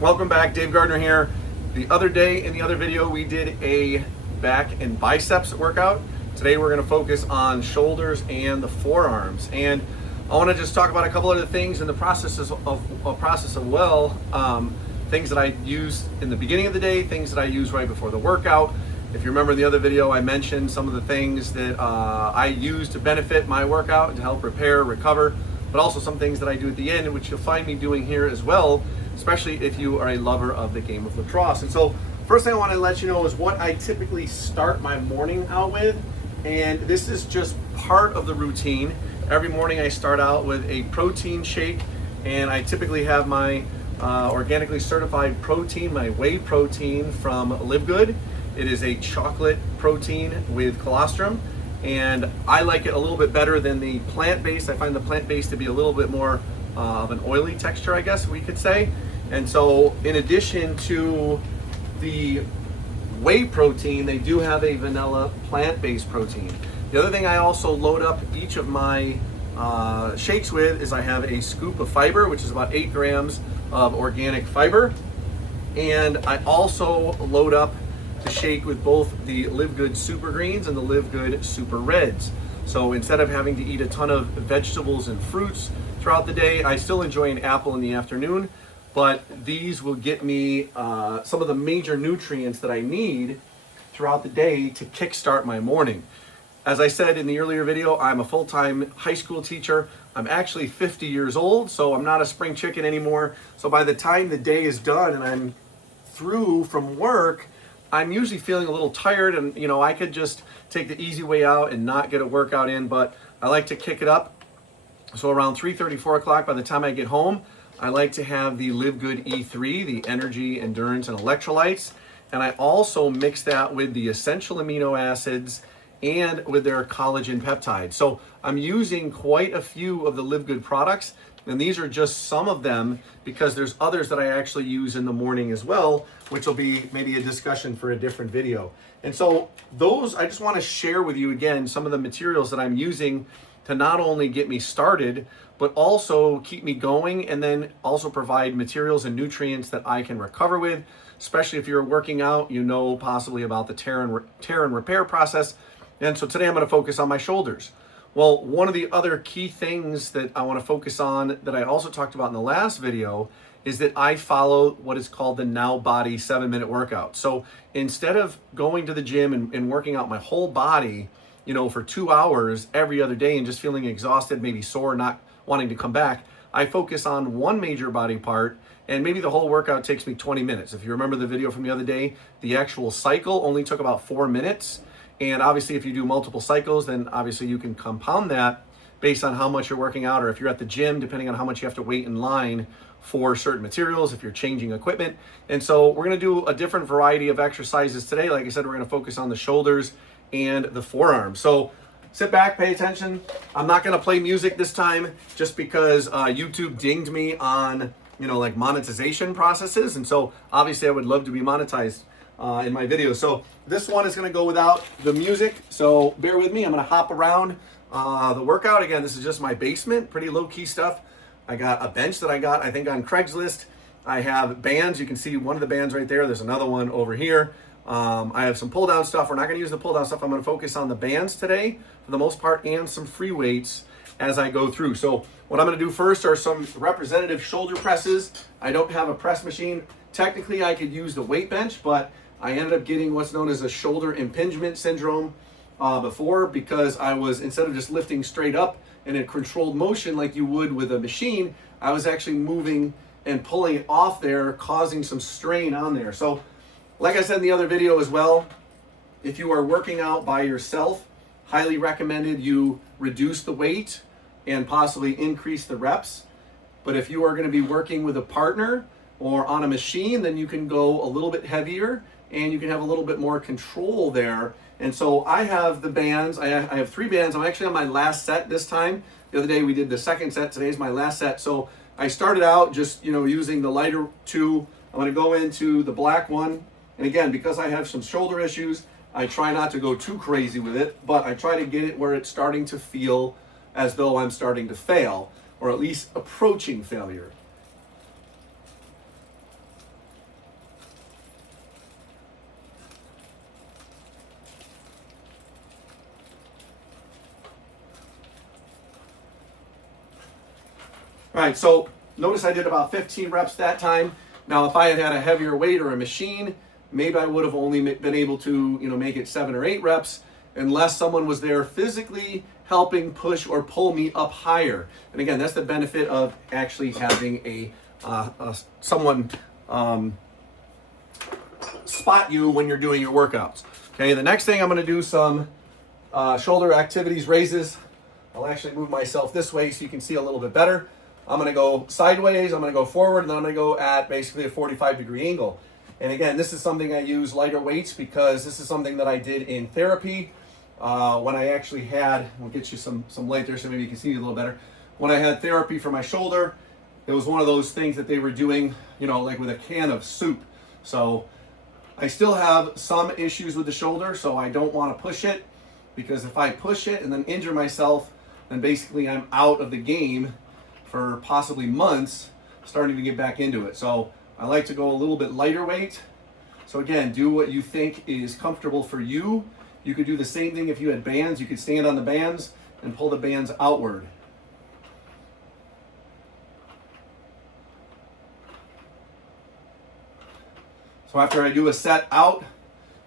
Welcome back, Dave Gardner here. The other day in the other video we did a back and biceps workout. Today we're going to focus on shoulders and the forearms, and I want to just talk about a couple other things in the process of things that I use in the beginning of the day, things that I use right before the workout. If you remember in the other video, I mentioned some of the things that I use to benefit my workout and to help repair, recover, but also some things that I do at the end, which you'll find me doing here as well, especially if you are a lover of the game of lacrosse. And so first thing I want to let you know is what I typically start my morning out with, and this is just part of the routine. Every morning I start out with a protein shake, and I typically have my organically certified protein, my whey protein from LiveGood. It is a chocolate protein with colostrum, and I like it a little bit better than the plant-based. I find the plant-based to be a little bit more of an oily texture, I guess we could say. And so in addition to the whey protein, they do have a vanilla plant-based protein. The other thing I also load up each of my shakes with is I have a scoop of fiber, which is about 8 grams of organic fiber. And I also load up the shake with both the LiveGood Super Greens and the LiveGood Super Reds. So instead of having to eat a ton of vegetables and fruits throughout the day, I still enjoy an apple in the afternoon, but these will get me some of the major nutrients that I need throughout the day to kickstart my morning. As I said in the earlier video, I'm a full-time high school teacher. I'm actually 50 years old, so I'm not a spring chicken anymore. So by the time the day is done and I'm through from work, I'm usually feeling a little tired, and I could just take the easy way out and not get a workout in, but I like to kick it up. So around 3:30, 4 o'clock, by the time I get home, I like to have the LiveGood E3, the energy, endurance, and electrolytes. And I also mix that with the essential amino acids and with their collagen peptides. So I'm using quite a few of the LiveGood products, and these are just some of them because there's others that I actually use in the morning as well, which will be maybe a discussion for a different video. And so those, I just want to share with you again some of the materials that I'm using to not only get me started, but also keep me going, and then also provide materials and nutrients that I can recover with, especially if you're working out, possibly about the tear and repair process. And so today I'm going to focus on my shoulders. Well, one of the other key things that I want to focus on that I also talked about in the last video is that I follow what is called the Now Body 7-minute workout. So instead of going to the gym and working out my whole body, for 2 hours every other day and just feeling exhausted, maybe sore, not wanting to come back, I focus on one major body part, and maybe the whole workout takes me 20 minutes. If you remember the video from the other day, the actual cycle only took about 4 minutes. And obviously if you do multiple cycles, then obviously you can compound that based on how much you're working out, or if you're at the gym, depending on how much you have to wait in line for certain materials, if you're changing equipment. And so we're gonna do a different variety of exercises today. Like I said, we're gonna focus on the shoulders and the forearms. So sit back, pay attention. I'm not gonna play music this time just because YouTube dinged me on, like monetization processes. And so obviously I would love to be monetized in my videos. So this one is going to go without the music, so bear with me. I'm going to hop around the workout. Again, this is just my basement, pretty low-key stuff. I got a bench that I got, I think, on Craigslist. I have bands. You can see one of the bands right there. There's another one over here. I have some pull-down stuff. We're not going to use the pull-down stuff. I'm going to focus on the bands today for the most part, and some free weights as I go through. So what I'm going to do first are some representative shoulder presses. I don't have a press machine. Technically, I could use the weight bench, but I ended up getting what's known as a shoulder impingement syndrome before, because I was, instead of just lifting straight up in a controlled motion like you would with a machine, I was actually moving and pulling it off there, causing some strain on there. So like I said in the other video as well, if you are working out by yourself, highly recommended you reduce the weight and possibly increase the reps. But if you are going to be working with a partner or on a machine, then you can go a little bit heavier and you can have a little bit more control there. And so I have the bands. I have 3 bands. I'm actually on my last set this time. The other day we did the second set. Today's my last set. So I started out just using the lighter 2. I'm going to go into the black one. And again, because I have some shoulder issues, I try not to go too crazy with it, but I try to get it where it's starting to feel as though I'm starting to fail, or at least approaching failure. All right, so notice I did about 15 reps that time. Now, if I had had a heavier weight or a machine, maybe I would have only been able to, make it 7 or 8 reps unless someone was there physically helping push or pull me up higher. And again, that's the benefit of actually having someone spot you when you're doing your workouts. Okay, the next thing I'm going to do some shoulder activities, raises. I'll actually move myself this way so you can see a little bit better. I'm going to go sideways, I'm going to go forward, and then I'm going to go at basically a 45-degree angle. And again, this is something I use lighter weights because this is something that I did in therapy when I actually had, we'll get you some light there so maybe you can see me a little better. When I had therapy for my shoulder, it was one of those things that they were doing, like with a can of soup. So I still have some issues with the shoulder, so I don't want to push it, because if I push it and then injure myself, then basically I'm out of the game for possibly months, starting to get back into it. So I like to go a little bit lighter weight. So again, do what you think is comfortable for you. You could do the same thing if you had bands. You could stand on the bands and pull the bands outward. So after I do a set out,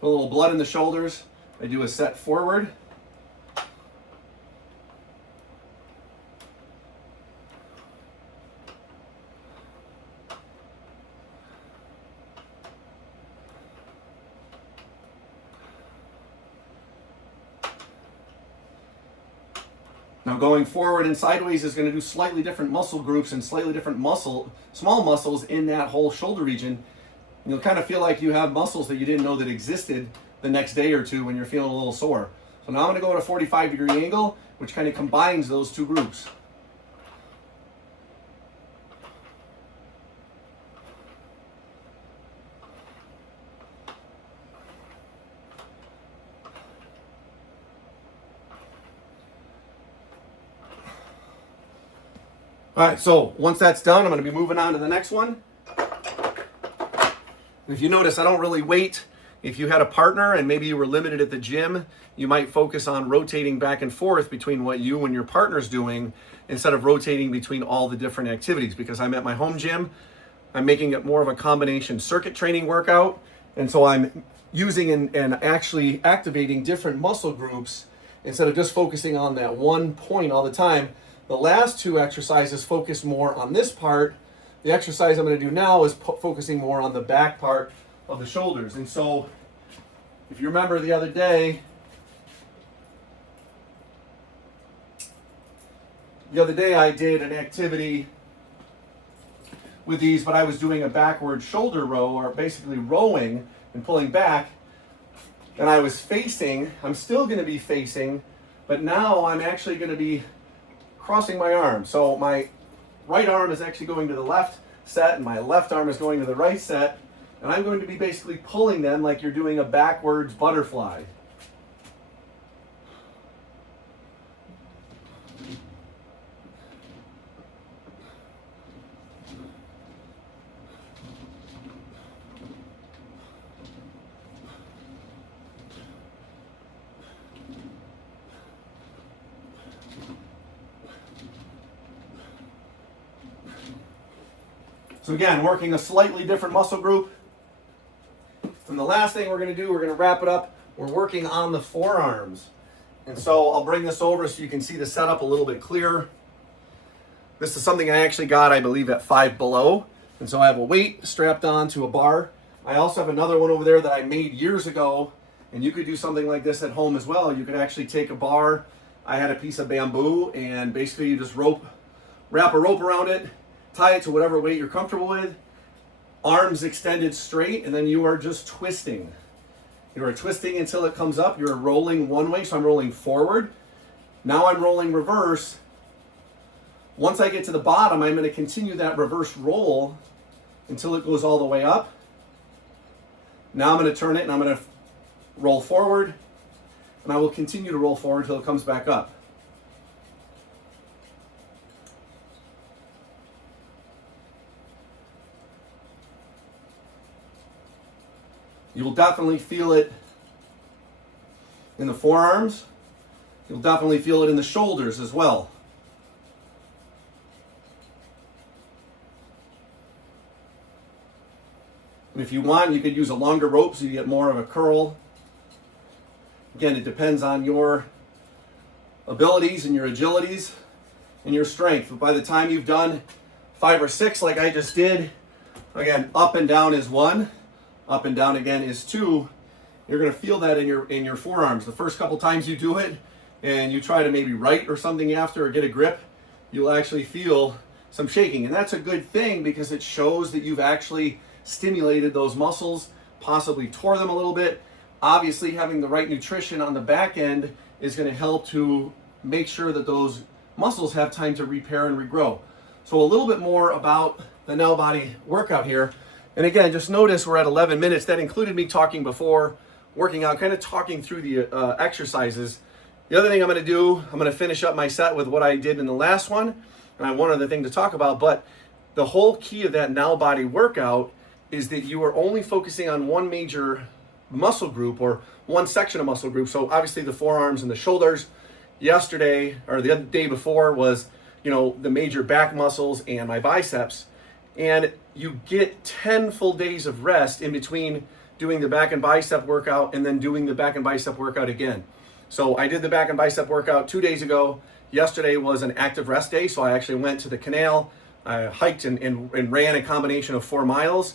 put a little blood in the shoulders, I do a set forward. Now going forward and sideways is going to do slightly different muscle groups and slightly different small muscles in that whole shoulder region. And you'll kind of feel like you have muscles that you didn't know that existed the next day or two when you're feeling a little sore. So now I'm going to go at a 45-degree angle, which kind of combines those two groups. All right, so once that's done, I'm going to be moving on to the next one. If you notice, I don't really wait. If you had a partner and maybe you were limited at the gym, you might focus on rotating back and forth between what you and your partner's doing instead of rotating between all the different activities. Because I'm at my home gym, I'm making it more of a combination circuit training workout. And so I'm using and actually activating different muscle groups instead of just focusing on that one point all the time. The last two exercises focus more on this part. The exercise I'm going to do now is focusing more on the back part of the shoulders. And so, if you remember the other day, I did an activity with these, but I was doing a backward shoulder row, or basically rowing and pulling back. And I was facing, I'm still going to be facing, but now I'm actually going to be crossing my arm. So my right arm is actually going to the left set and my left arm is going to the right set. And I'm going to be basically pulling them like you're doing a backwards butterfly. So again, working a slightly different muscle group. And the last thing we're going to do, we're going to wrap it up. We're working on the forearms. And so I'll bring this over so you can see the setup a little bit clearer. This is something I actually got, I believe, at Five Below. And so I have a weight strapped on to a bar. I also have another one over there that I made years ago. And you could do something like this at home as well. You could actually take a bar. I had a piece of bamboo and basically you just wrap a rope around it, tie it to whatever weight you're comfortable with, arms extended straight, and then you are just twisting. You are twisting until it comes up. You're rolling one way, so I'm rolling forward. Now I'm rolling reverse. Once I get to the bottom, I'm going to continue that reverse roll until it goes all the way up. Now I'm going to turn it and I'm going to roll forward, and I will continue to roll forward until it comes back up. You'll definitely feel it in the forearms. You'll definitely feel it in the shoulders as well. And if you want, you could use a longer rope so you get more of a curl. Again, it depends on your abilities and your agilities and your strength. But by the time you've done 5 or 6 like I just did, again, up and down is 1, up and down again is 2. You're going to feel that in your forearms. The first couple times you do it and you try to maybe write or something after or get a grip, you'll actually feel some shaking. And that's a good thing because it shows that you've actually stimulated those muscles, possibly tore them a little bit. Obviously, having the right nutrition on the back end is going to help to make sure that those muscles have time to repair and regrow. So a little bit more about the now body workout here. And again, just notice we're at 11 minutes. That included me talking before working out, kind of talking through the exercises. The other thing I'm going to do, I'm going to finish up my set with what I did in the last one. And I have one other thing to talk about, but the whole key of that now body workout is that you are only focusing on one major muscle group or one section of muscle group. So obviously the forearms and the shoulders. Yesterday or the other day before was, the major back muscles and my biceps. And you get 10 full days of rest in between doing the back and bicep workout and then doing the back and bicep workout again. So I did the back and bicep workout 2 days ago. Yesterday was an active rest day. So I actually went to the canal, I hiked and ran a combination of 4 miles.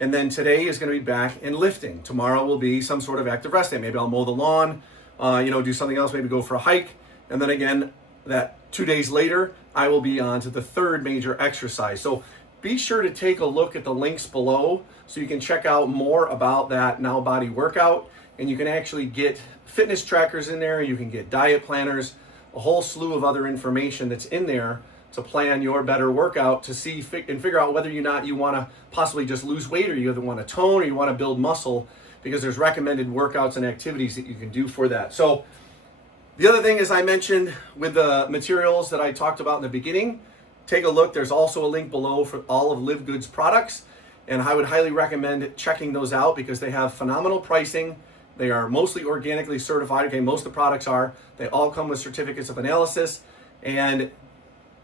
And then today is going to be back and lifting. Tomorrow will be some sort of active rest day. Maybe I'll mow the lawn, do something else, maybe go for a hike. And then again, that 2 days later, I will be on to the third major exercise. So be sure to take a look at the links below so you can check out more about that now body workout. And you can actually get fitness trackers in there. You can get diet planners, a whole slew of other information that's in there to plan your better workout to see and figure out whether or not you want to possibly just lose weight or you either want to tone or you want to build muscle, because there's recommended workouts and activities that you can do for that. So the other thing, as I mentioned with the materials that I talked about in the beginning, take a look. There's also a link below for all of LiveGood's products, and I would highly recommend checking those out because they have phenomenal pricing. They are mostly organically certified. Okay, most of the products are. They all come with certificates of analysis, and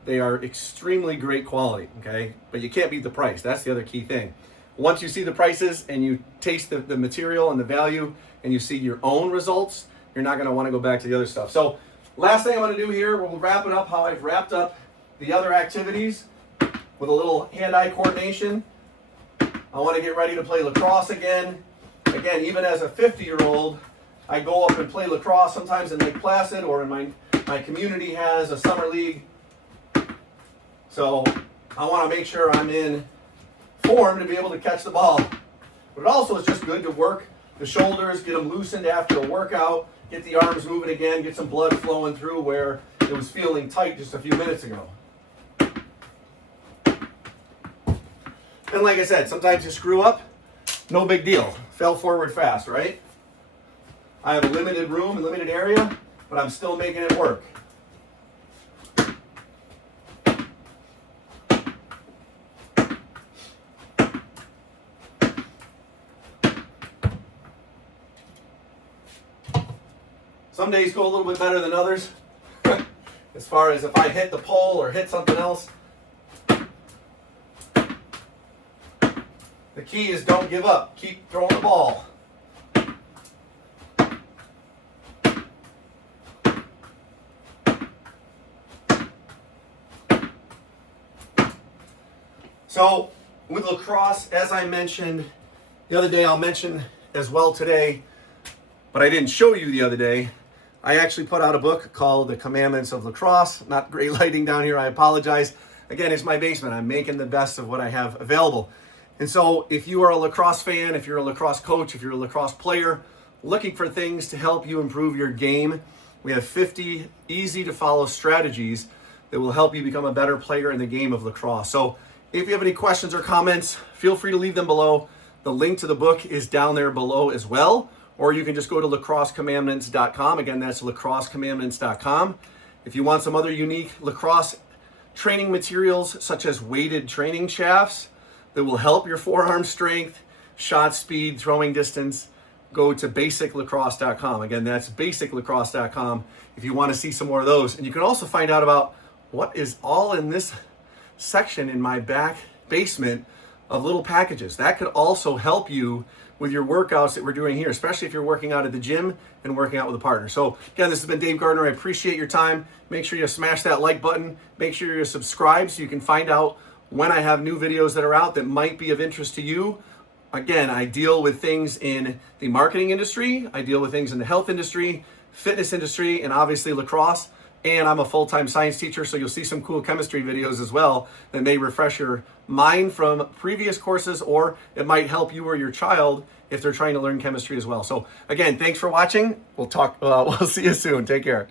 they are extremely great quality, okay? But you can't beat the price. That's the other key thing. Once you see the prices and you taste the material and the value and you see your own results, you're not gonna wanna go back to the other stuff. So last thing I'm gonna do here, we'll wrap it up how I've wrapped up the other activities with a little hand-eye coordination. I wanna get ready to play lacrosse again. Again, even as a 50-year-old, I go up and play lacrosse sometimes in Lake Placid, or in my community has a summer league. So I want to make sure I'm in form to be able to catch the ball. But it also is just good to work the shoulders, get them loosened after a workout, get the arms moving again, get some blood flowing through where it was feeling tight just a few minutes ago. And like I said, sometimes you screw up, no big deal. Fell forward fast, right? I have a limited room, a limited area, but I'm still making it work. Some days go a little bit better than others, as far as if I hit the pole or hit something else. The key is don't give up. Keep throwing the ball. So with lacrosse, as I mentioned the other day, I'll mention as well today, but I didn't show you the other day, I actually put out a book called The Commandments of Lacrosse. Not great lighting down here, I apologize. Again, it's my basement. I'm making the best of what I have available. And so if you are a lacrosse fan, if you're a lacrosse coach, if you're a lacrosse player, looking for things to help you improve your game, we have 50 easy to follow strategies that will help you become a better player in the game of lacrosse. So if you have any questions or comments, feel free to leave them below. The link to the book is down there below as well. Or you can just go to lacrossecommandments.com. Again, that's lacrossecommandments.com. If you want some other unique lacrosse training materials, such as weighted training shafts that will help your forearm strength, shot speed, throwing distance, go to basiclacrosse.com. Again, that's basiclacrosse.com if you want to see some more of those. And you can also find out about what is all in this section in my back basement of little packages. That could also help you with your workouts that we're doing here, especially if you're working out at the gym and working out with a partner. So again, this has been Dave Gardner. I appreciate your time. Make sure you smash that like button. Make sure you subscribe so you can find out when I have new videos that are out that might be of interest to you. Again, I deal with things in the marketing industry. I deal with things in the health industry, fitness industry, and obviously lacrosse. And I'm a full-time science teacher, so you'll see some cool chemistry videos as well that may refresh your mind from previous courses, or it might help you or your child if they're trying to learn chemistry as well. So again, thanks for watching. We'll see you soon. Take care.